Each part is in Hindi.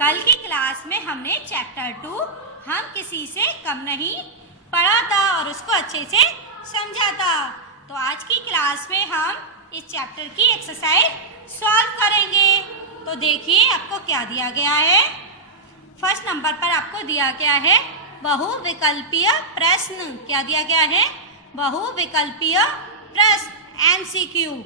कल की क्लास में हमने चैप्टर 2 हम किसी से कम नहीं पढ़ा था और उसको अच्छे से समझा था। तो आज की क्लास में हम इस चैप्टर की एक्सरसाइज सॉल्व करेंगे। तो देखिए आपको क्या दिया गया है। फर्स्ट नंबर पर आपको दिया गया है बहुविकल्पीय प्रश्न। क्या दिया गया है? बहुविकल्पीय प्रश्न MCQ।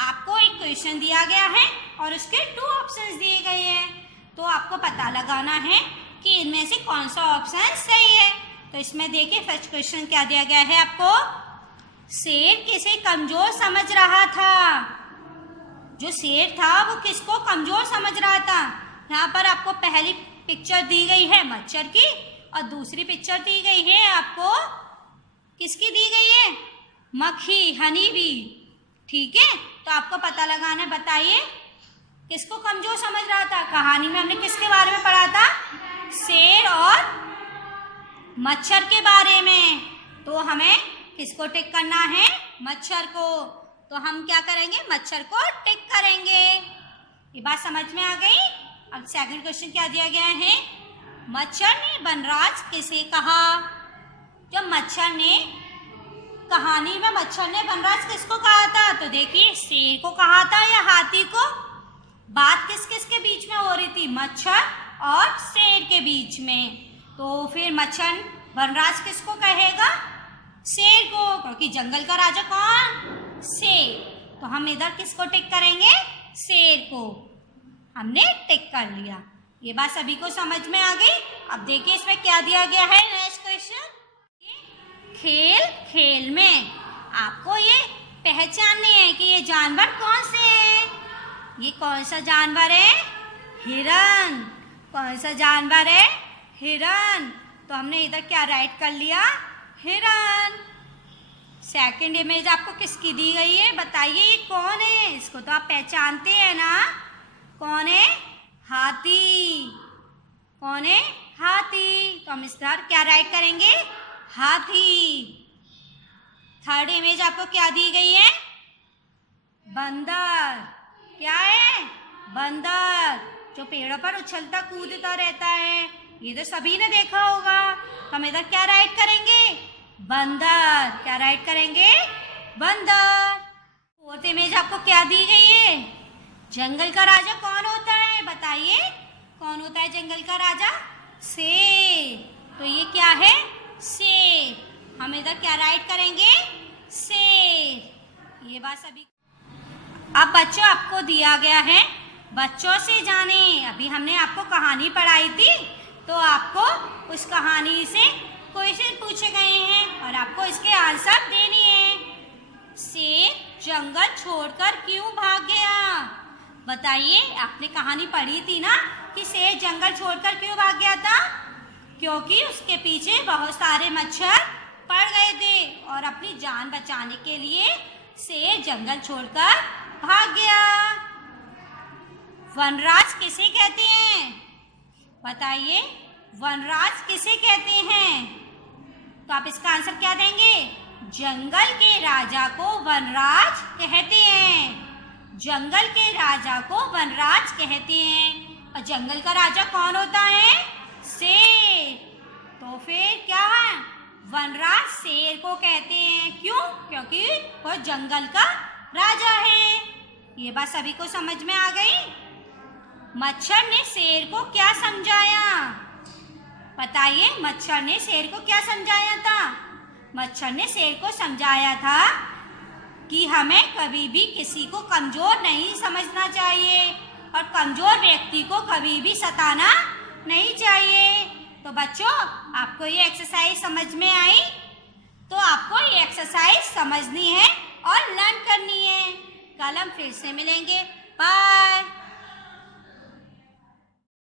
आपको एक क्वेश्चन दिया गया है और उसके 2 ऑप्शंस दिए गए हैं। तो आपको पता लगाना है कि इनमें से कौन सा ऑप्शन सही है। तो इसमें देखिए फर्स्ट क्वेश्चन क्या दिया गया है आपको। शेर किसे कमजोर समझ रहा था? जो शेर था वो किसको कमजोर समझ रहा था? यहाँ पर आपको पहली पिक्चर दी गई है मच्छर की और दूसरी पिक्चर दी गई है आपको किसकी दी गई है? मक्खी, हनी बी। ठीक है, तो आपको पता लगाना है। बताइए किसको कमजोर समझ रहा था? कहानी में हमने किसके बारे में पढ़ा था? शेर और मच्छर के बारे में। तो हमें किसको टिक करना है? मच्छर को। तो हम क्या करेंगे? मच्छर को टिक करेंगे। ये बात समझ में आ गई? अब सेकंड क्वेश्चन क्या दिया गया है। मच्छर ने वनराज किसे कहा? जब मच्छर ने कहानी में मच्छर ने वनराज किसको कहा था? तो देखिए शेर को कहा था या हाथी को? बात किस किस के बीच में हो रही थी? मच्छर और शेर के बीच में। तो फिर मच्छर वनराज किसको कहेगा? शेर को, क्योंकि जंगल का राजा कौन? शेर। तो हम इधर किसको टिक करेंगे? शेर को। हमने टिक कर लिया। ये बात सभी को समझ में आ गई। अब देखिए इसमें क्या दिया गया है। नेक्स्ट क्वेश्चन, खेल खेल में आपको ये पहचाननी है कि ये जानवर कौन से है। ये कौन सा जानवर है? हिरन। कौन सा जानवर है? हिरन। तो हमने इधर क्या राइट कर लिया? हिरन। सेकंड इमेज आपको किसकी दी गई है? बताइए ये कौन है? इसको तो आप पहचानते हैं ना। कौन है? हाथी। कौन है? हाथी। तो हम इस बार क्या राइट करेंगे? हाथी। थर्ड इमेज आपको क्या दी गई है? बंदर। क्या है? बंदर, जो पेड़ों पर उछलता कूदता रहता है। ये तो सभी ने देखा होगा। तो हम इधर क्या राइट करेंगे? बंदर। क्या राइट करेंगे? बंदर। फोर्थ इमेज आपको क्या दी गई है? जंगल का राजा कौन होता है? बताइए कौन होता है जंगल का राजा? शेर। तो ये क्या है? शेर। हम इधर क्या राइट करेंगे? शेर। ये बात सभी। अब बच्चों आपको दिया गया है बच्चों से जाने। अभी हमने आपको कहानी पढ़ाई थी तो आपको उस कहानी से क्वेश्चन पूछे गए हैं और आपको इसके आंसर देनी है। शेर जंगल छोड़कर क्यों भाग गया? बताइए, आपने कहानी पढ़ी थी ना कि शेर जंगल छोड़कर क्यों भाग गया था? क्योंकि उसके पीछे बहुत सारे मच्छर पड़ गए थे और अपनी जान बचाने के लिए शेर जंगल छोड़कर भाग गया। वनराज किसे कहते हैं? बताइए वनराज किसे कहते हैं? तो आप इसका आंसर क्या देंगे? जंगल के राजा को वनराज कहते हैं। जंगल के राजा को वनराज कहते हैं। और जंगल का राजा कौन होता है? शेर। तो फिर क्या है? वनराज शेर को कहते हैं। क्यों? क्योंकि वो जंगल का राजा है। ये बात सभी को समझ में आ गई। मच्छर ने शेर को क्या समझाया? बताइए मच्छर ने शेर को क्या समझाया था? मच्छर ने शेर को समझाया था कि हमें कभी भी किसी को कमजोर नहीं समझना चाहिए और कमजोर व्यक्ति को कभी भी सताना नहीं चाहिए। तो बच्चों आपको ये एक्सरसाइज समझ में आई? तो आपको ये एक्सरसाइज समझनी है और लर्न करनी है। कल हम फिर से मिलेंगे। बाय।